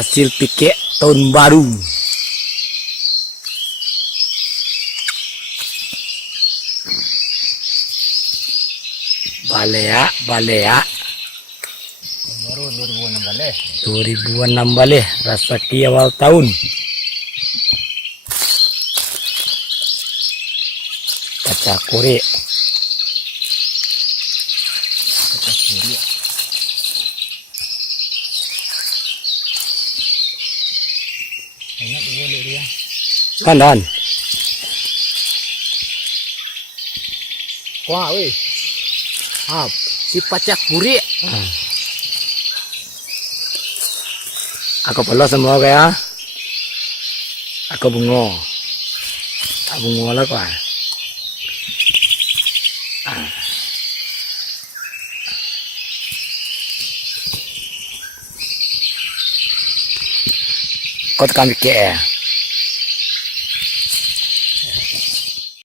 hasil pikir tahun baru. Balea baru 2016 2016 rezeki awal tahun. Kaca kuri enak boleh dia kanan. wah weh si pacak kuri Aku perlu semua kaya. Aku bungo lah kok. Kau tekan pikir